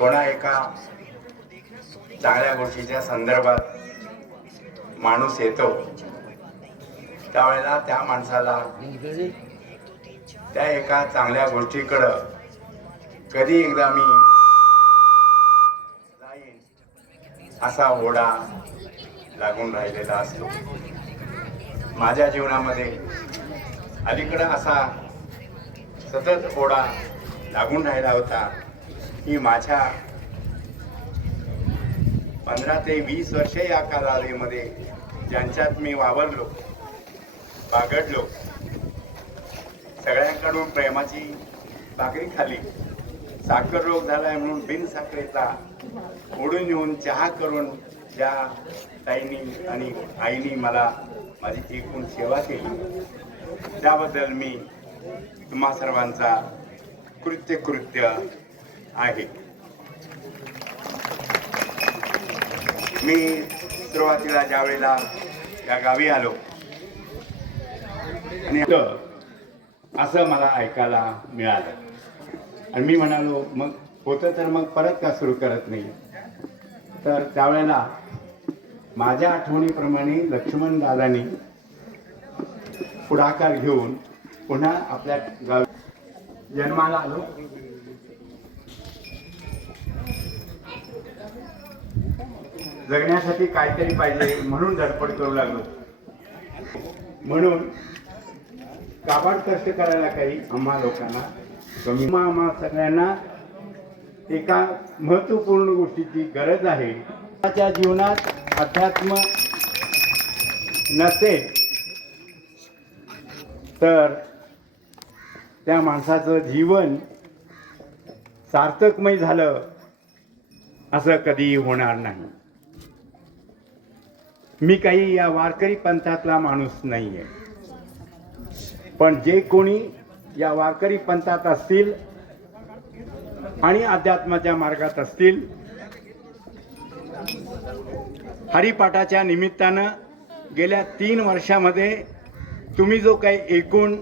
कोणा एका चांगल्या गोष्टीच्या संदर्भात माणूस येतो त्यावेळेला त्या माणसाला त्या एका चांगल्या गोष्टीकडं कधी एकदा मी जाईन असा ओढा लागून राहिलेला असतो. माझ्या जीवनामध्ये अलीकडं असा सतत ओढा लागून राहिला होता. ही माझ्या पंधरा ते वीस वर्ष या कालावधीमध्ये ज्यांच्यात मी वावरलो बागडलो सगळ्यांकडून प्रेमाची भाकरी खाली साखर रोग झालाय म्हणून बिन साखरेचा ओढून येऊन चहा करून ज्या ताईनी आणि आईनी मला माझी एकूण सेवा केली. त्याबद्दल मी तुम्हा सर्वांचा कृत्य कृत्य आहे. मी सुरुवातीला ज्या वेळेला या गावी आलो आणि असं मला ऐकायला मिळालं. आणि मी म्हणालो मग होतं तर मग परत का सुरू करत नाही? तर त्यावेळेला माझ्या आठवणीप्रमाणे लक्ष्मण दादांनी पुढाकार घेऊन पुन्हा आपल्या गावी जन्माला आलो. जगण्यासाठी काहीतरी पाहिजे म्हणून धडपड करू लागलो. म्हणून काबाड कष्ट करायला काही आम्हा लोकांना कमी. आम्हा सगळ्यांना एका महत्त्वपूर्ण गोष्टीची गरज आहे. त्या जीवनात अध्यात्म नसेल तर त्या माणसाचं जीवन सार्थकमय झालं असं कधी होणार नाही. मी काही या वारकरी पंथातला माणूस नाही आहे पण जे कोणी या वारकरी पंथात असतील आणि अध्यात्माच्या मार्गात असतील हरिपाठाच्या निमित्तानं गेल्या तीन वर्षामध्ये तुम्ही जो काही एकूण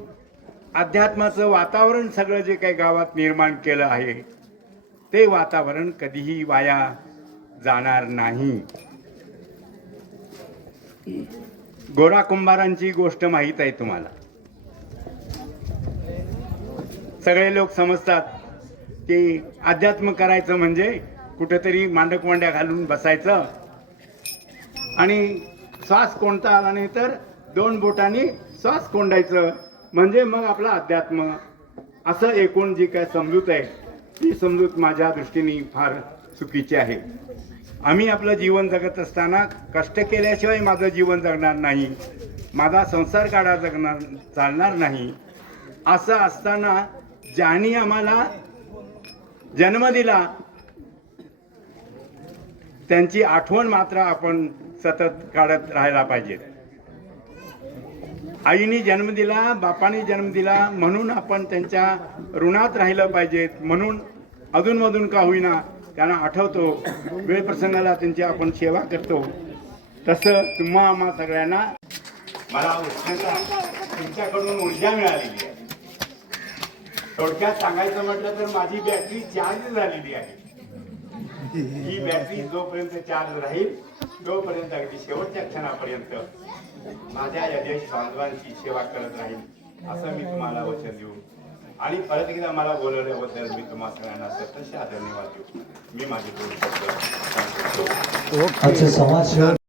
अध्यात्माचं वातावरण सगळं जे काही गावात निर्माण केलं आहे ते वातावरण कधीही वाया जाणार नाही. गोरा कुंभारांची गोष्ट माहीत आहे तुम्हाला. सगळे लोक समजतात की अध्यात्म करायचं म्हणजे कुठेतरी मांडकवांड्या घालून बसायचं. आणि श्वास कोणता आला नाही तर दोन बोटांनी श्वास कोंडायचं. म्हणजे मग आपला अध्यात्म. असं एकूण जी काय समजूत आहे ती समजूत माझ्या दृष्टीने फार चुकीची आहे. आम्ही आपलं जीवन जगत असताना कष्ट केल्याशिवाय माझं जीवन जगणार नाही. माझा संसार काढा जगणार चालणार नाही. असं असताना ज्यांनी आम्हाला जन्म दिला त्यांची आठवण मात्र आपण सतत काढत राहायला पाहिजे आईने जन्म दिला बापाने जन्म दिला म्हणून आपण त्यांच्या ऋणात राहिलं पाहिजेत. म्हणून अधूनमधून का होईना त्यांना आठवतो. वेळ प्रसंगाला त्यांची आपण सेवा करतो. तसं तुम्हा आम्हा सगळ्यांना मला उष्णता तुमच्याकडून ऊर्जा मिळालेली आहे. थोडक्यात सांगायचं म्हटलं तर माझी बॅटरी चार्ज झालेली आहे. ही बॅटरी जोपर्यंत चार्ज राहील तोपर्यंत अगदी शेवटच्या क्षणापर्यंत माझ्या या देश बांधवांची सेवा करत राहील असं मी तुम्हाला वचन देऊ. आणि परत एकदा मला बोलवल्याबद्दल मी तुम्हा सगळ्यांना सतत आदरणीय वाटतो मी माझे दोन शब्द